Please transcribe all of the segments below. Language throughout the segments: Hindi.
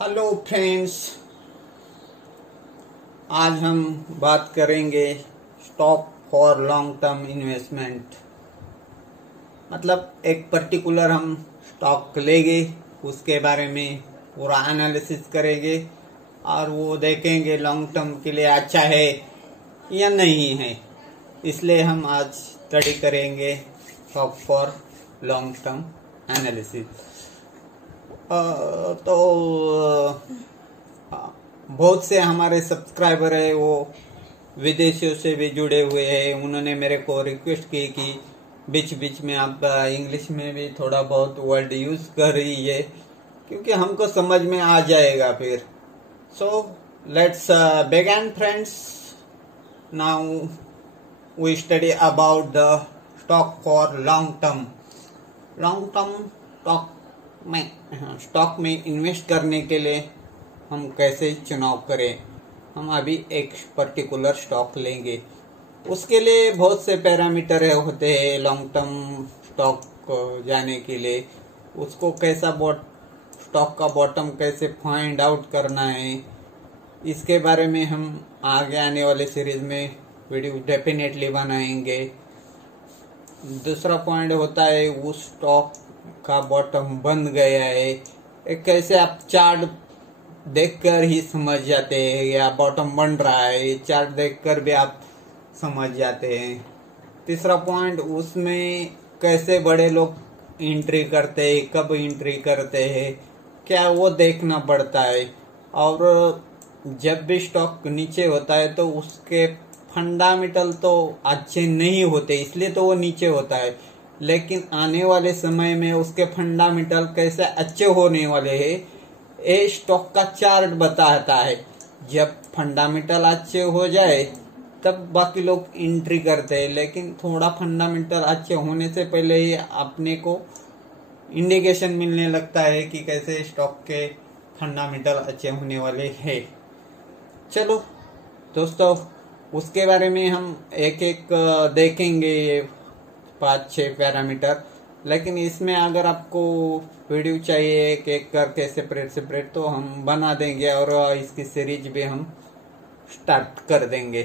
हेलो फ्रेंड्स, आज हम बात करेंगे stock for long term investment. मतलब एक पर्टिकुलर हम स्टॉक लेंगे, उसके बारे में पूरा एनालिसिस करेंगे और वो देखेंगे लॉन्ग टर्म के लिए अच्छा है या नहीं है। इसलिए हम आज स्टडी करेंगे stock for long term analysis. तो बहुत से हमारे सब्सक्राइबर है वो विदेशों से भी जुड़े हुए हैं। उन्होंने मेरे को रिक्वेस्ट की कि बीच बीच में आप इंग्लिश में भी थोड़ा बहुत वर्ड यूज कर रही है, क्योंकि हमको समझ में आ जाएगा फिर। So let's begin friends. Now we study about the stock for long term. Long term stock में इन्वेस्ट करने के लिए हम कैसे चुनाव करें। हम अभी एक पर्टिकुलर स्टॉक लेंगे, उसके लिए बहुत से पैरामीटर होते हैं। लॉन्ग टर्म स्टॉक जाने के लिए उसको कैसा स्टॉक का बॉटम कैसे फाइंड आउट करना है, इसके बारे में हम आगे आने वाले सीरीज में वीडियो डेफिनेटली बनाएंगे। दूसरा पॉइंट होता है उस स्टॉक का बॉटम बन गया है, एक कैसे आप चार्ट देखकर ही समझ जाते हैं या बॉटम बन रहा है, चार्ट देखकर भी आप समझ जाते हैं। तीसरा पॉइंट, उसमें कैसे बड़े लोग एंट्री करते हैं, कब एंट्री करते हैं, क्या वो देखना पड़ता है। और जब भी स्टॉक नीचे होता है तो उसके फंडामेंटल तो अच्छे नहीं होते, इसलिए तो वो नीचे होता है। लेकिन आने वाले समय में उसके फंडामेंटल कैसे अच्छे होने वाले हैं, ये स्टॉक का चार्ट बताता है। जब फंडामेंटल अच्छे हो जाए तब बाकी लोग एंट्री करते हैं, लेकिन थोड़ा फंडामेंटल अच्छे होने से पहले ही अपने को इंडिकेशन मिलने लगता है कि कैसे स्टॉक के फंडामेंटल अच्छे होने वाले हैं। चलो दोस्तों, उसके बारे में हम एक एक देखेंगे, 5-6 पैरामीटर। लेकिन इसमें अगर आपको वीडियो चाहिए एक एक करके सेपरेट तो हम बना देंगे और इसकी सीरीज भी हम स्टार्ट कर देंगे।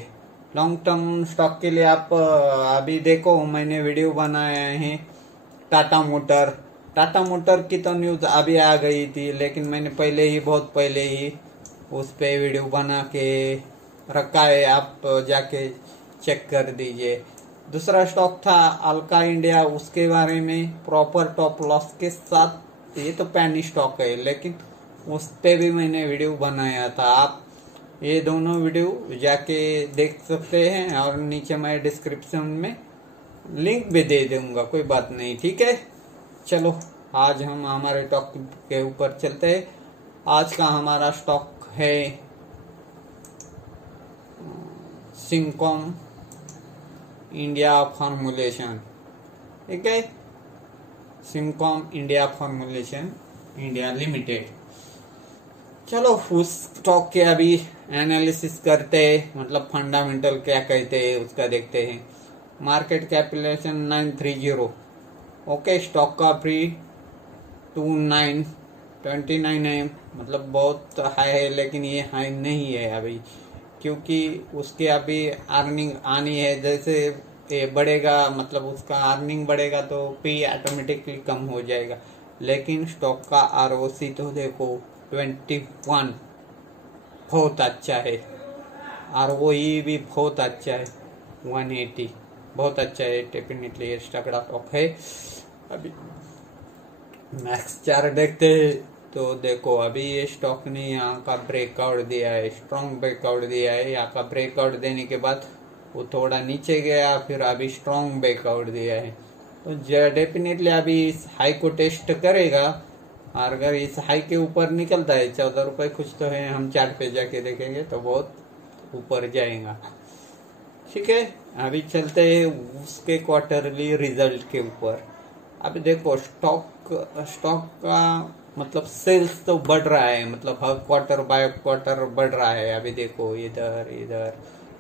लॉन्ग टर्म स्टॉक के लिए आप अभी देखो, मैंने वीडियो बनाया है टाटा मोटर की तो न्यूज अभी आ गई थी, लेकिन मैंने बहुत पहले ही उस पे वीडियो बना के रखा है, आप जाके चेक कर दीजिए। दूसरा स्टॉक था अल्का इंडिया, उसके बारे में प्रॉपर टॉप लॉस के साथ, ये तो पैनी स्टॉक है लेकिन उस पे भी मैंने वीडियो बनाया था। आप ये दोनों वीडियो जाके देख सकते हैं और नीचे मैं डिस्क्रिप्शन में लिंक भी दे दूंगा, कोई बात नहीं, ठीक है। चलो आज हम हमारे टॉपिक के ऊपर चलते हैं। आज का हमारा स्टॉक है सिंकॉम इंडिया फॉर्मुलेशन, ठीक है। Syncom India formulation India limited. चलो उस स्टॉक के अभी एनालिसिस करते हैं, मतलब फंडामेंटल क्या कहते हैं उसका देखते हैं। Market capitalization 930, okay. स्टॉक का फ्री 29 है, मतलब बहुत हाई है, लेकिन ये हाई नहीं है अभी, क्योंकि उसके अभी अर्निंग आनी है। जैसे ये बढ़ेगा, मतलब उसका अर्निंग बढ़ेगा तो पी ऑटोमेटिकली कम हो जाएगा। लेकिन स्टॉक का आरओसी तो देखो 21, बहुत अच्छा है। आरओई भी बहुत अच्छा है, 180, बहुत अच्छा है। डेफिनेटली ये तगड़ा स्टॉक है। अभी मैक्स चार्ट देखते हैं तो देखो, अभी ये स्टॉक ने यहाँ का ब्रेकआउट दिया है, स्ट्रॉन्ग ब्रेकआउट दिया है। यहाँ का ब्रेकआउट देने के बाद वो थोड़ा नीचे गया, फिर अभी स्ट्रॉन्ग ब्रेकआउट दिया है। तो डेफिनेटली अभी इस हाई को टेस्ट करेगा, और अगर इस हाई के ऊपर निकलता है, 14 रुपए कुछ तो है, हम चार्ट पे जाके देखेंगे तो बहुत ऊपर जाएगा, ठीक है। अभी चलते हैं उसके क्वार्टरली रिजल्ट के ऊपर। अभी देखो स्टॉक का मतलब सेल्स तो बढ़ रहा है, मतलब हर क्वार्टर बाय क्वार्टर बढ़ रहा है। अभी देखो इधर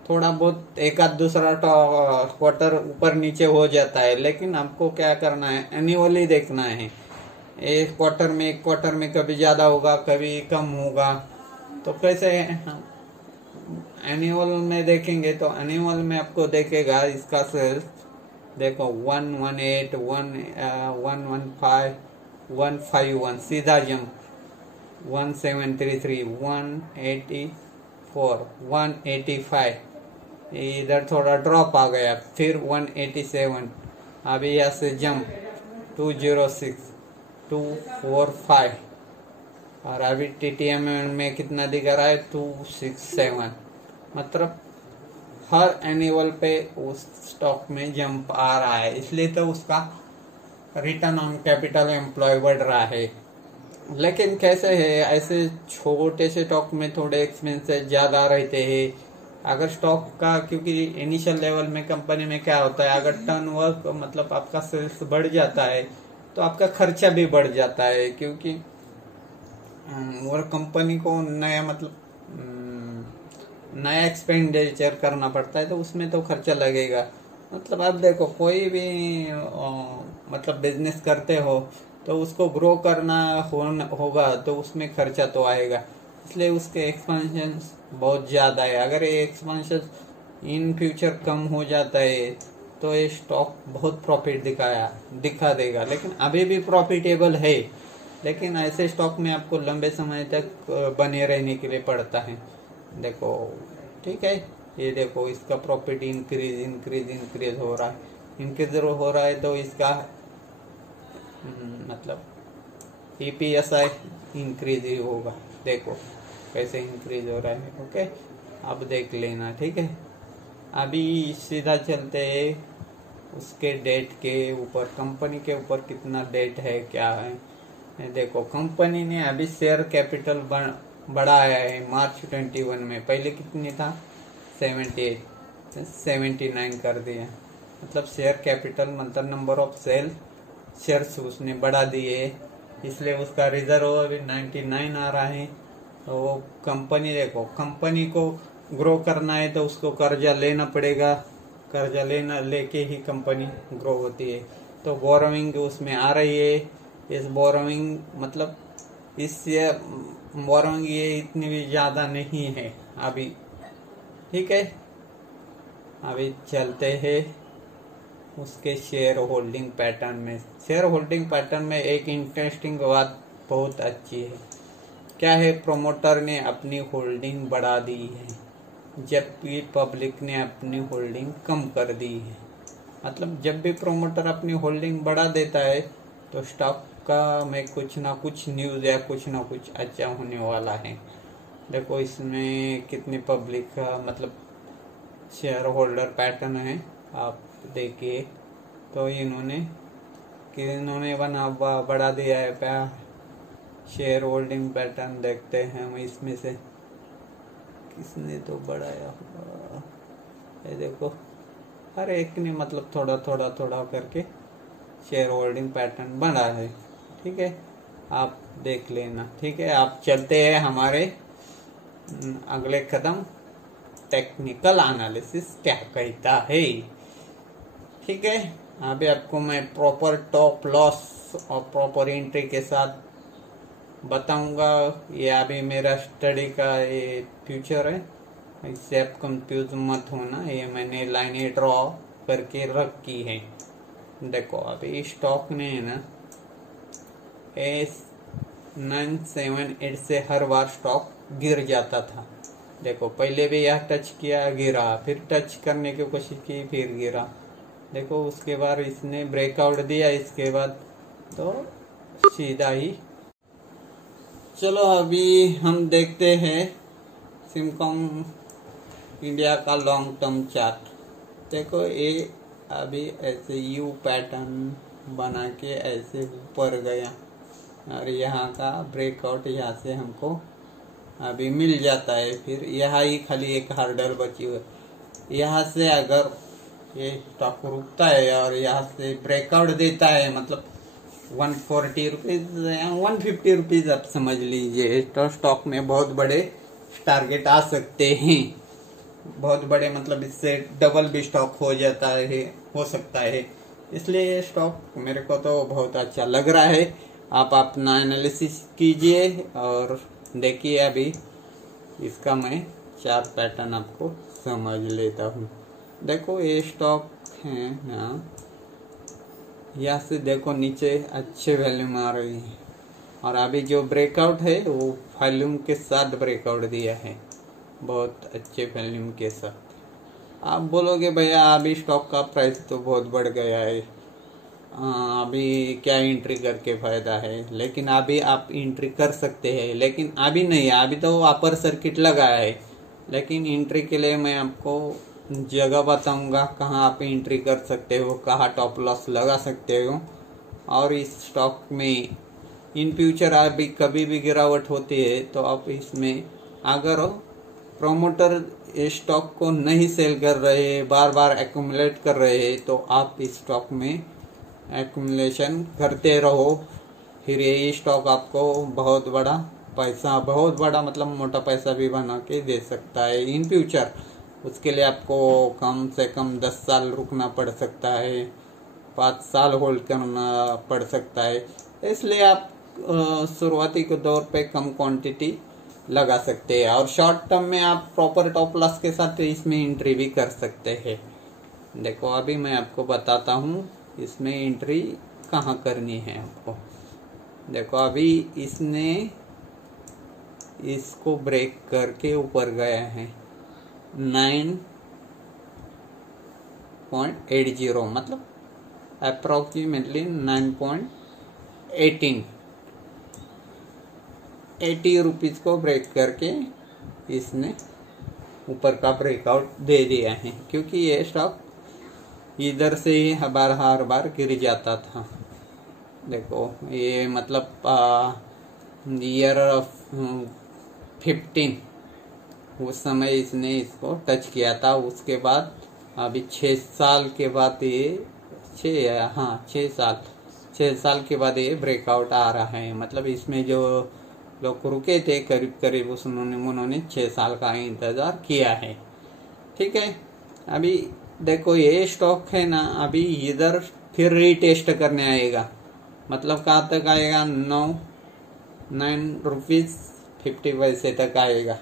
थोड़ा बहुत एक आध दूसरा क्वार्टर ऊपर नीचे हो जाता है, लेकिन आपको क्या करना है, एनुअली देखना है। एक क्वार्टर में कभी ज्यादा होगा, कभी कम होगा। तो कैसे एनुअल में देखेंगे तो एनुअल में आपको देखेगा इसका सेल्स, देखो 118, 115, 151 सीधा जंप, 1733, 184, 185, इधर थोड़ा ड्रॉप आ गया, फिर 187, अभी यहाँ से जंप 206, 245, और अभी टीटीएम में कितना दिख रहा है 267। मतलब हर एनुअल पे उस स्टॉक में जंप आ रहा है, इसलिए तो उसका रिटर्न ऑन कैपिटल एम्प्लॉय बढ़ रहा है। लेकिन कैसे है, ऐसे छोटे से स्टॉक में थोड़े एक्सपेंसेस ज्यादा रहते हैं। अगर स्टॉक का, क्योंकि इनिशियल लेवल में कंपनी में क्या होता है, अगर टर्नओवर मतलब आपका सेल्स बढ़ जाता है तो आपका खर्चा भी बढ़ जाता है, क्योंकि और कंपनी को नया मतलब नया एक्सपेंडिचर करना पड़ता है, तो उसमें तो खर्चा लगेगा। मतलब आप देखो कोई भी मतलब बिजनेस करते हो तो उसको ग्रो करना होगा तो उसमें खर्चा तो आएगा, इसलिए उसके एक्सपेंशन बहुत ज़्यादा है। अगर ये एक्सपेंशन इन फ्यूचर कम हो जाता है तो ये स्टॉक बहुत प्रॉफिट दिखा देगा, लेकिन अभी भी प्रॉफिटेबल है। लेकिन ऐसे स्टॉक में आपको लंबे समय तक बने रहने के लिए पड़ता है। देखो ठीक है, ये देखो इसका प्रॉफिट इंक्रीज हो रहा है, इंक्रीज हो रहा है तो इसका मतलब EPSI इंक्रीज ही होगा। देखो कैसे इंक्रीज हो रहा है। ओके, अब देख लेना, ठीक है। अभी सीधा चलते हैं उसके डेट के ऊपर, कंपनी के ऊपर कितना डेट है क्या है। देखो कंपनी ने अभी शेयर कैपिटल बढ़ाया है मार्च 21 में, पहले कितनी था 78, 79 कर दिया। मतलब शेयर कैपिटल मतलब नंबर ऑफ शेयर्स उसने बढ़ा दिए, इसलिए उसका रिजर्व अभी 99 आ रहा है। तो वो कंपनी, देखो कंपनी को ग्रो करना है तो उसको कर्जा लेना पड़ेगा, कर्जा लेके ही कंपनी ग्रो होती है। तो बोरोइंग उसमें आ रही है। इस बोरोइंग मतलब इससे बोरोइंग ये इतनी भी ज्यादा नहीं है अभी, ठीक है। अभी चलते हैं उसके शेयर होल्डिंग पैटर्न में। शेयर होल्डिंग पैटर्न में एक इंटरेस्टिंग बात बहुत अच्छी है, क्या है, प्रोमोटर ने अपनी होल्डिंग बढ़ा दी है जबकि पब्लिक ने अपनी होल्डिंग कम कर दी है। मतलब जब भी प्रोमोटर अपनी होल्डिंग बढ़ा देता है तो स्टॉक का में कुछ ना कुछ न्यूज या कुछ ना कुछ अच्छा होने वाला है। देखो इसमें कितनी पब्लिक का मतलब शेयर होल्डर पैटर्न है, आप देखिए। तो इन्होंने बढ़ा दिया है शेयर होल्डिंग पैटर्न। देखते हैं हम इसमें से किसने तो बढ़ाया होगा। ये देखो हर एक ने मतलब थोड़ा थोड़ा करके शेयर होल्डिंग पैटर्न बना है, ठीक है, आप देख लेना, ठीक है। आप चलते हैं हमारे अगले कदम, टेक्निकल एनालिसिस क्या कहता है, ठीक है। अभी आपको मैं प्रॉपर टॉप लॉस और प्रॉपर एंट्री के साथ बताऊंगा। ये अभी मेरा स्टडी का ये फ्यूचर है, इससे आप कंफ्यूज मत होना। ये मैंने लाइनें ड्रॉ करके रखी है। देखो अभी स्टॉक ने है ना 978 से हर बार स्टॉक गिर जाता था। देखो पहले भी यह टच किया, गिरा, फिर टच करने की कोशिश की, फिर गिरा। देखो उसके बाद इसने ब्रेकआउट दिया, इसके बाद तो सीधा ही। चलो अभी हम देखते हैं सिमकॉम इंडिया का लॉन्ग टर्म चार्ट। देखो ये अभी ऐसे यू पैटर्न बना के ऐसे ऊपर गया और यहाँ का ब्रेकआउट यहाँ से हमको अभी मिल जाता है। फिर यहाँ ही खाली एक हार्डल बची हुई, यहाँ से अगर ये स्टॉक रुकता है और यहाँ से ब्रेकआउट देता है मतलब 140 रुपीज या 150 रुपीज आप समझ लीजिए, तो स्टॉक में बहुत बड़े टारगेट आ सकते हैं, बहुत बड़े मतलब इससे डबल भी स्टॉक हो सकता है। इसलिए ये स्टॉक मेरे को तो बहुत अच्छा लग रहा है। आप अपना एनालिसिस कीजिए और देखिए। अभी इसका मैं चार्ट पैटर्न आपको समझ लेता हूँ। देखो ये स्टॉक है ना, यहाँ से देखो नीचे अच्छे वैल्यूम आ रही है और अभी जो ब्रेकआउट है वो वॉल्यूम के साथ ब्रेकआउट दिया है, बहुत अच्छे वॉल्यूम के साथ। आप बोलोगे भैया अभी स्टॉक का प्राइस तो बहुत बढ़ गया है, अभी क्या एंट्री करके फायदा है। लेकिन अभी आप एंट्री कर सकते हैं, लेकिन अभी नहीं है, अभी तो अपर सर्किट लगा है। लेकिन एंट्री के लिए मैं आपको जगह बताऊंगा कहाँ आप एंट्री कर सकते हो, कहाँ टॉप लॉस लगा सकते हो। और इस स्टॉक में इन फ्यूचर अभी कभी भी गिरावट होती है तो आप इसमें, अगर प्रोमोटर इस स्टॉक को नहीं सेल कर रहे, बार बार एक्यूमुलेट कर रहे हैं, तो आप इस स्टॉक में एक्यूमुलेशन करते रहो। फिर यही स्टॉक आपको बहुत बड़ा पैसा, बहुत बड़ा मतलब मोटा पैसा भी बना के दे सकता है इन फ्यूचर। उसके लिए आपको कम से कम 10 साल रुकना पड़ सकता है, 5 साल होल्ड करना पड़ सकता है। इसलिए आप शुरुआती के दौर पे कम क्वांटिटी लगा सकते हैं और शॉर्ट टर्म में आप प्रॉपर टॉप लॉस के साथ इसमें एंट्री भी कर सकते हैं। देखो अभी मैं आपको बताता हूँ इसमें एंट्री कहाँ करनी है आपको। देखो अभी इसने इसको ब्रेक करके ऊपर गया है 9.80, मतलब अप्रोक्सीमेटली 9.18 80 रुपीज को ब्रेक करके इसने ऊपर का ब्रेकआउट दे दिया है। क्योंकि ये स्टॉक इधर से ही हर बार गिर जाता था। देखो ये मतलब ईयर 15 उस समय इसने इसको टच किया था। उसके बाद अभी 6 साल के बाद ये 6 साल के बाद ये ब्रेकआउट आ रहा है। मतलब इसमें जो लोग रुके थे करीब करीब उन्होंने 6 साल का इंतजार किया है। ठीक है, अभी देखो ये स्टॉक है ना, अभी इधर फिर रीटेस्ट करने आएगा। मतलब कहाँ तक आएगा, 9 रुपीज 50 पैसे तक आएगा,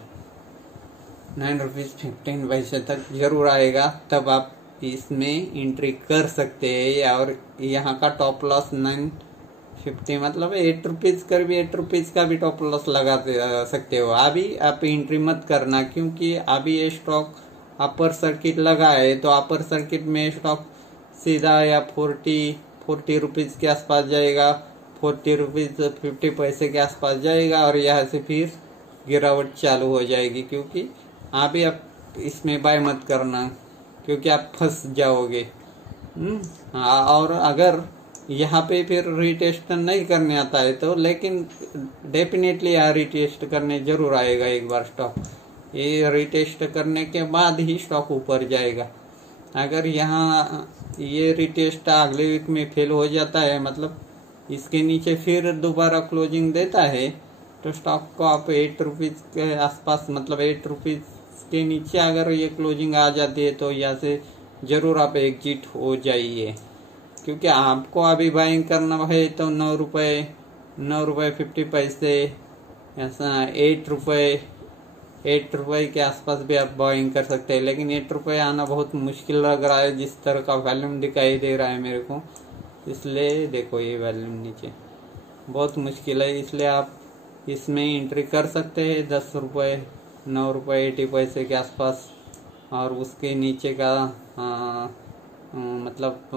9 रुपीज 15 पैसे तक जरूर आएगा। तब आप इसमें एंट्री कर सकते हैं। और यहाँ का टॉप लॉस 950, मतलब 8 रुपीज कर भी 8 रुपीज का भी टॉप लॉस लगा सकते हो। अभी आप एंट्री मत करना, क्योंकि अभी ये स्टॉक अपर सर्किट लगा है, तो अपर सर्किट में स्टॉक सीधा या 40 रुपीज के आसपास जाएगा, 40 रुपीज 50 पैसे के आसपास जाएगा और यहाँ से फिर गिरावट चालू हो जाएगी। क्योंकि अभी आप इसमें बाय मत करना, क्योंकि आप फंस जाओगे। और अगर यहाँ पे फिर रिटेस्ट नहीं करने आता है तो, लेकिन डेफिनेटली यहाँ रिटेस्ट करने जरूर आएगा एक बार स्टॉक। ये रिटेस्ट करने के बाद ही स्टॉक ऊपर जाएगा। अगर यहाँ ये रिटेस्ट अगले वीक में फेल हो जाता है, मतलब इसके नीचे फिर दोबारा क्लोजिंग देता है, तो स्टॉक को आप 8 रुपीज के आसपास, मतलब 8 रुपीज के नीचे अगर ये क्लोजिंग आ जाती है तो यहाँ से जरूर आप एग्जिट हो जाइए। क्योंकि आपको अभी बाइंग करना है तो 9 रुपये 50 पैसे, ऐसा 8 रुपये के आसपास भी आप बाइंग कर सकते हैं। लेकिन 8 रुपये आना बहुत मुश्किल लग रहा है जिस तरह का वॉल्यूम दिखाई दे रहा है मेरे को। इसलिए देखो ये वॉल्यूम नीचे बहुत मुश्किल है, इसलिए आप इसमें एंट्री कर सकते हैं 10 रुपये 9 रुपये 80 पैसे के आसपास। और उसके नीचे का मतलब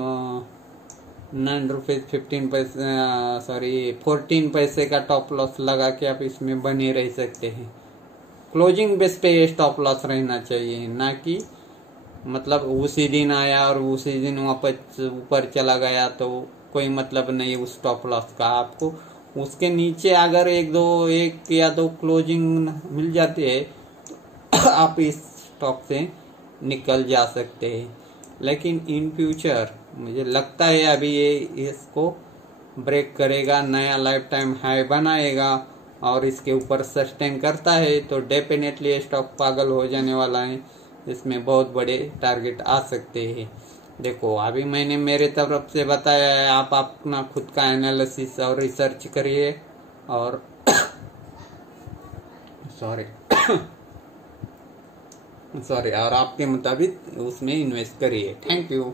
9 रुपीज 15 पैसे 14 पैसे का टॉप लॉस लगा के आप इसमें बने रह सकते हैं। क्लोजिंग बेस पे ये स्टॉप लॉस रहना चाहिए, ना कि मतलब उसी दिन आया और उसी दिन वापस ऊपर चला गया तो कोई मतलब नहीं उस स्टॉप लॉस का। आपको उसके नीचे अगर एक या दो क्लोजिंग मिल जाती है तो आप इस स्टॉक से निकल जा सकते हैं। लेकिन इन फ्यूचर मुझे लगता है अभी ये इसको ब्रेक करेगा, नया लाइफ टाइम हाई बनाएगा और इसके ऊपर सस्टेन करता है तो डेफिनेटली ये स्टॉक पागल हो जाने वाला है। इसमें बहुत बड़े टारगेट आ सकते हैं। देखो अभी मैंने मेरे तरफ से बताया है, आप अपना खुद का एनालिसिस और रिसर्च करिए और सॉरी सॉरी और आपके मुताबिक उसमें इन्वेस्ट करिए। Thank you.